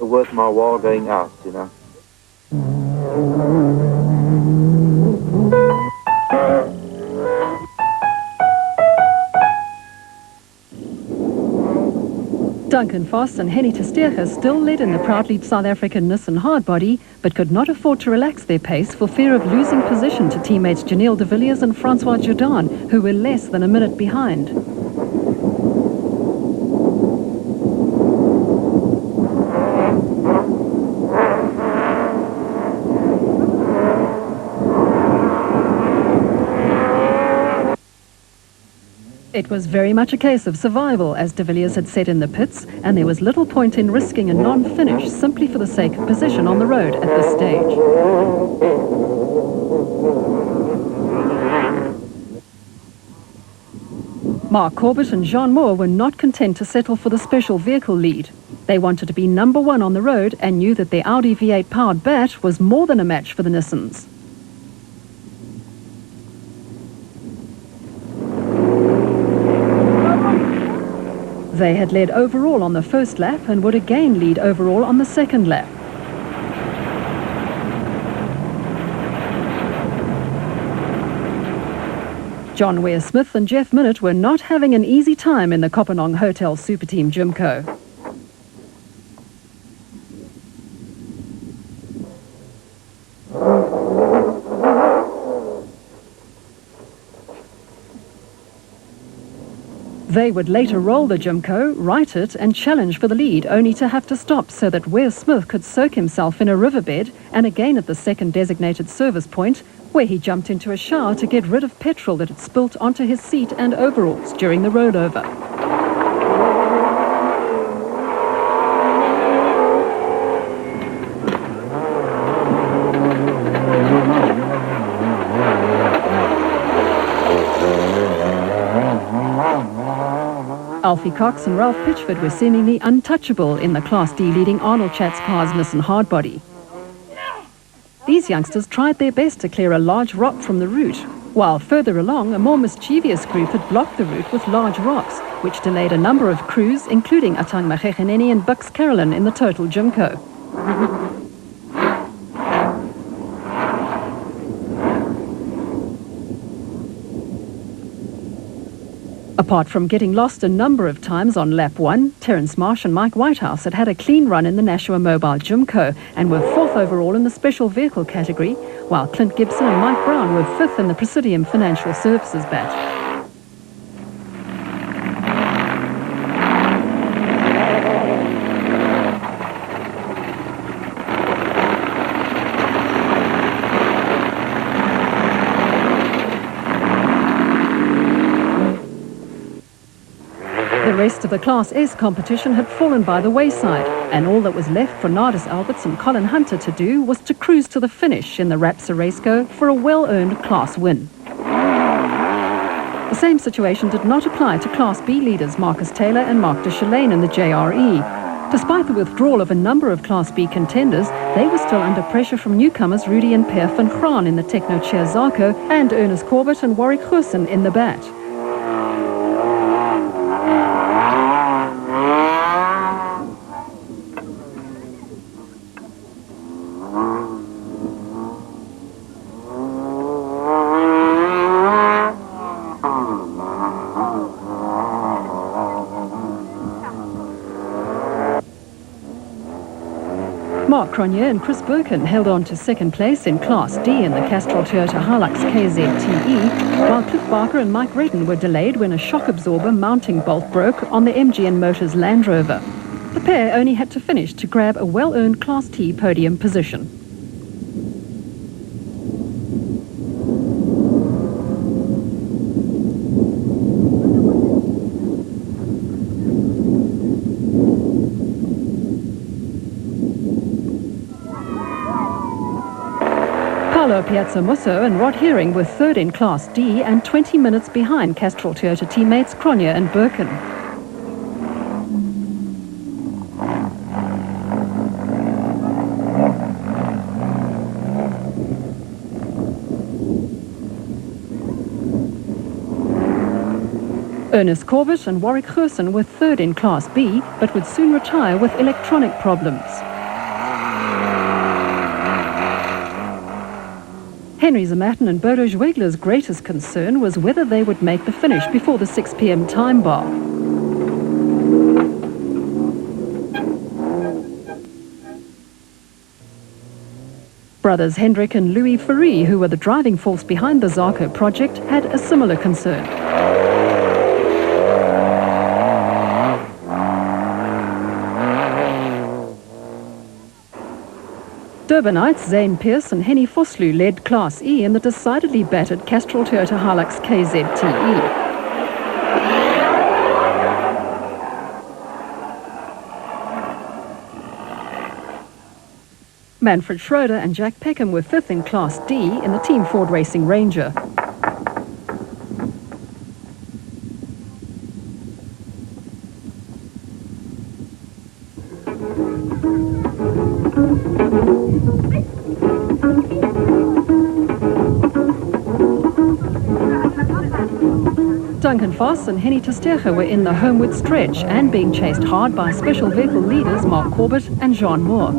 worth my while going out, you know. Duncan Voss and Henny Tersteegers still led in the proudly South African Nissan hardbody, but could not afford to relax their pace for fear of losing position to teammates Janelle de Villiers and Francois Jordan, who were less than a minute behind. It was very much a case of survival, as de Villiers had said in the pits, and there was little point in risking a non-finish simply for the sake of position on the road at this stage. Mark Corbett and Jean Moore were not content to settle for the special vehicle lead. They wanted to be number one on the road and knew that their Audi V8 powered bat was more than a match for the Nissans. They had led overall on the first lap and would again lead overall on the second lap. John Ware-Smith and Jeff Minnett were not having an easy time in the Kopanong Hotel Super Team Jimco. They would later roll the Jimco, right it and challenge for the lead, only to have to stop so that Ware-Smith could soak himself in a riverbed and again at the second designated service point, where he jumped into a shower to get rid of petrol that had spilt onto his seat and overalls during the rollover. Alfie Cox and Ralph Pitchford were seemingly untouchable in the Class D leading Arnold Chat's Cars Nissan hardbody. These youngsters tried their best to clear a large rock from the route, while further along a more mischievous group had blocked the route with large rocks, which delayed a number of crews, including Atang Magegeneni and Bux Carolyn in the total Jimco. Apart from getting lost a number of times on lap 1, Terence Marsh and Mike Whitehouse had had a clean run in the Nashua Mobile Jimco and were 4th overall in the special vehicle category, while Clint Gibson and Mike Brown were 5th in the Presidium Financial Services batch. The rest of the Class S competition had fallen by the wayside, and all that was left for Nardis Alberts and Colin Hunter to do was to cruise to the finish in the Rapsa Raceco for a well-earned Class win. The same situation did not apply to Class B leaders Marcus Taylor and Mark de Chalane in the JRE. Despite the withdrawal of a number of Class B contenders, they were still under pressure from newcomers Rudy and Per van Graan in the Techno Chair Zarco and Ernest Corbett and Warwick Goosen in the bat. Mark Cronje and Chris Birkin held on to second place in Class D in the Castrol Toyota Hilux KZTE, while Cliff Barker and Mike Redden were delayed when a shock absorber mounting bolt broke on the MGN Motors Land Rover. The pair only had to finish to grab a well-earned Class T podium position. Paolo Piazzamusso and Rod Herring were 3rd in Class D and 20 minutes behind Castrol Toyota teammates Cronje and Birkin. Ernest Corbett and Warwick Gerson were third in Class B, but would soon retire with electronic problems. Henry Zematin and Bodo Schwegler's greatest concern was whether they would make the finish before the 6 p.m. time bar. Brothers Hendrik and Louis Ferry, who were the driving force behind the Zarco project, had a similar concern. Durbanites Zane Pierce and Henny Vosloo led Class E in the decidedly battered Castrol Toyota Hilux KZTE. Manfred Schroeder and Jack Peckham were fifth in Class D in the Team Ford Racing Ranger. Duncan Voss and Henny Testerge were in the homeward stretch and being chased hard by special vehicle leaders Mark Corbett and Jean Moore.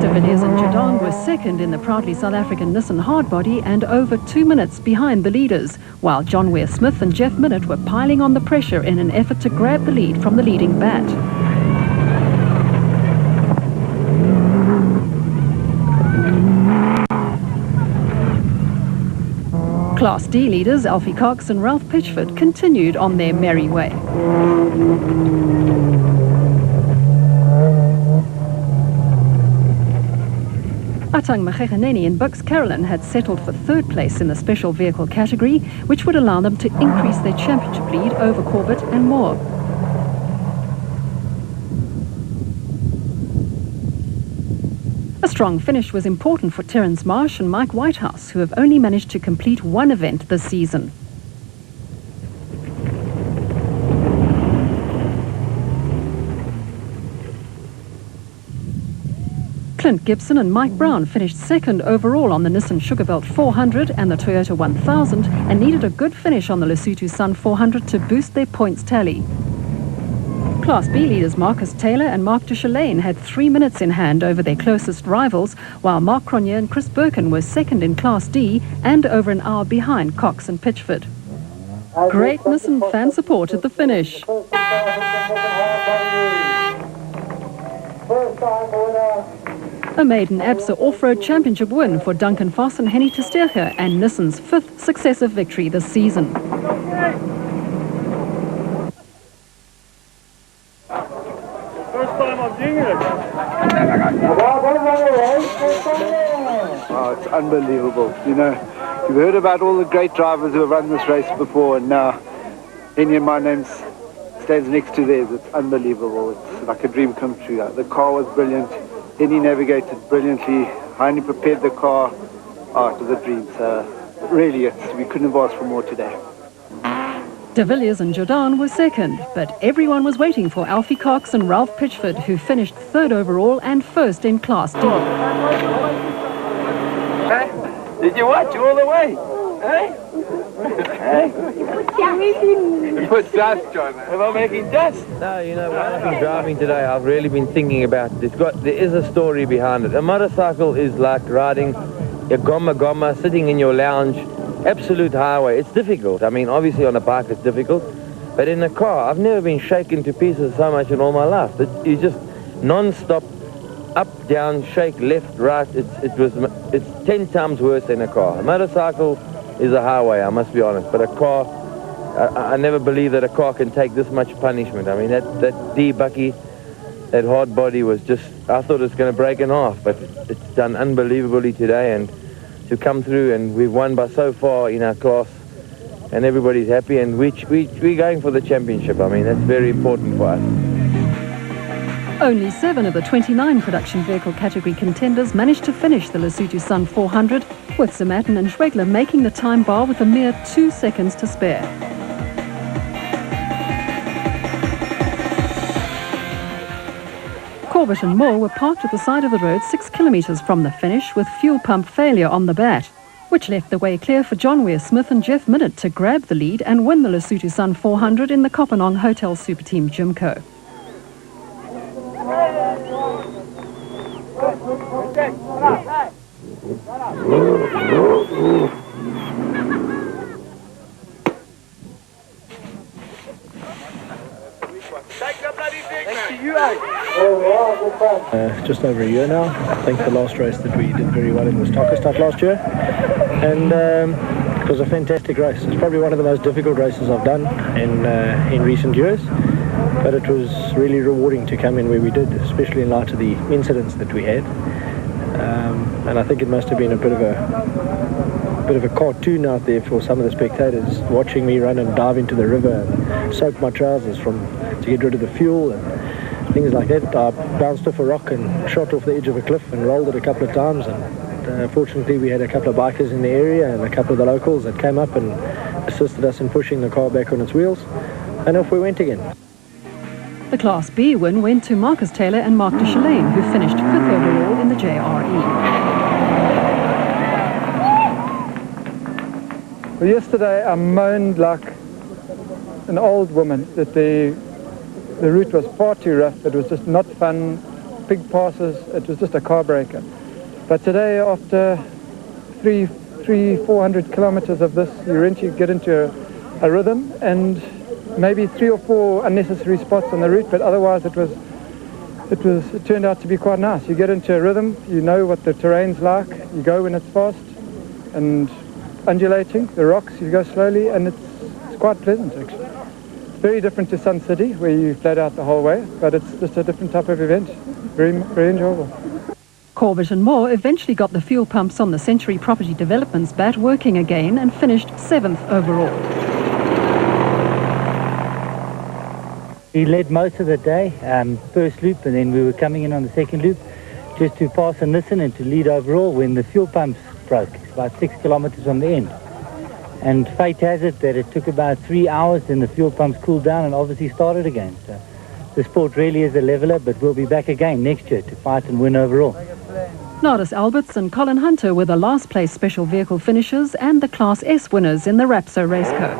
De Villiers and Jordan were second in the proudly South African Nissan hardbody and over 2 minutes behind the leaders, while John Ware Smith and Jeff Minnett were piling on the pressure in an effort to grab the lead from the leading bat. Class D leaders Alfie Cox and Ralph Pitchford continued on their merry way. Atang Mageganeni and Bucks Carolyn had settled for third place in the special vehicle category, which would allow them to increase their championship lead over Corbett and Moore. A strong finish was important for Terence Marsh and Mike Whitehouse, who have only managed to complete one event this season. Clint Gibson and Mike Brown finished second overall on the Nissan Sugarbelt 400 and the Toyota 1000 and needed a good finish on the Lesotho Sun 400 to boost their points tally. Class B leaders Marcus Taylor and Mark Duchelaine had 3 minutes in hand over their closest rivals, while Mark Cronje and Chris Birkin were second in Class D and over an hour behind Cox and Pitchford. Great Nissan fan support at the finish. A maiden ABSA Off-Road Championship win for Duncan Voss and Henny Testerge and Nissan's fifth successive victory this season. Oh, it's unbelievable. You know, you've heard about all the great drivers who have run this race before, and now any of my names stands next to theirs. It's unbelievable. It's like a dream come true. The car was brilliant. Henny navigated brilliantly. Heine prepared the car. Oh, it was a dream. So really, we couldn't have asked for more today. De Villiers and Jordan were second, but everyone was waiting for Alfie Cox and Ralph Pitchford, who finished third overall and first in Class D. Hey, did you watch all the way? Hey? Hey? You put dust on it. Am I making dust? No, you know, while I've been driving today, I've really been thinking about it. There is a story behind it. A motorcycle is like riding a goma sitting in your lounge. Absolute highway. It's difficult. I mean, obviously on a bike it's difficult, but in a car, I've never been shaken to pieces so much in all my life. You just non-stop, up, down, shake, left, right. It's 10 times worse than a car. A motorcycle is a highway, I must be honest, but a car, I never believed that a car can take this much punishment. I mean, that D-bucky, that hard body was just, I thought it was going to break in half, but it's done unbelievably today, and to come through, and we've won by so far in our class, and everybody's happy, and we're going for the championship. I mean, that's very important for us. Only 7 of the 29 production vehicle category contenders managed to finish the Lesotho Sun 400, with Zematin and Schwegler making the time bar with a mere 2 seconds to spare. Corbett and Moore were parked at the side of the road 6 kilometres from the finish with fuel pump failure on the bat, which left the way clear for John Weir-Smith and Jeff Minnett to grab the lead and win the Lesotho Sun 400 in the Kopanong Hotel Super Team Jimco. Just over a year now. I think the last race that we did very well in was Tokastad last year, and it was a fantastic race. It's probably one of the most difficult races I've done in recent years, but it was really rewarding to come in where we did, especially in light of the incidents that we had. And I think it must have been a bit of a cartoon out there for some of the spectators, watching me run and dive into the river and soak my trousers to get rid of the fuel and things like that. I bounced off a rock and shot off the edge of a cliff and rolled it a couple of times, and fortunately we had a couple of bikers in the area and a couple of the locals that came up and assisted us in pushing the car back on its wheels, and off we went again. The Class B win went to Marcus Taylor and Mark de Chalane, who finished 5th overall in the JRE. Well, yesterday I moaned like an old woman that the route was far too rough. It was just not fun, big passes, it was just a car breaker. But today, after 400 kilometers of this, you get into a rhythm, and maybe 3 or 4 unnecessary spots on the route, but otherwise it turned out to be quite nice. You get into a rhythm, you know what the terrain's like, you go when it's fast and undulating, the rocks, you go slowly, and it's quite pleasant actually. It's very different to Sun City, where you flat out the whole way, but it's just a different type of event. Very, very enjoyable. Corbett and Moore eventually got the fuel pumps on the Century Property Development's bat working again and finished 7th overall. We led most of the day, first loop, and then we were coming in on the second loop just to pass and listen and to lead overall when the fuel pumps broke, about 6 kilometers from the end. And fate has it that it took about 3 hours, then the fuel pumps cooled down and obviously started again. So the sport really is a leveler, but we'll be back again next year to fight and win overall. Nardis Alberts and Colin Hunter were the last place special vehicle finishers and the Class S winners in the Rapso Raceco.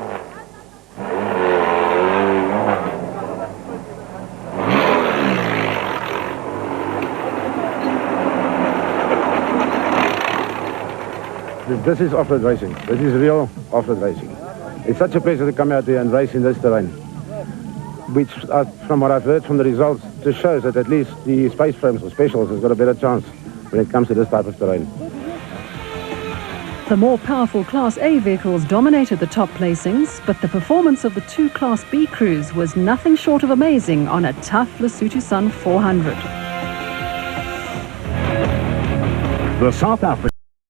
This is off-road racing. This is real off-road racing. It's such a pleasure to come out there and race in this terrain, which, from what I've heard from the results, just shows that at least the space frames or specials has got a better chance when it comes to this type of terrain. The more powerful Class A vehicles dominated the top placings, but the performance of the 2 Class B crews was nothing short of amazing on a tough Lesotho Sun 400. The South African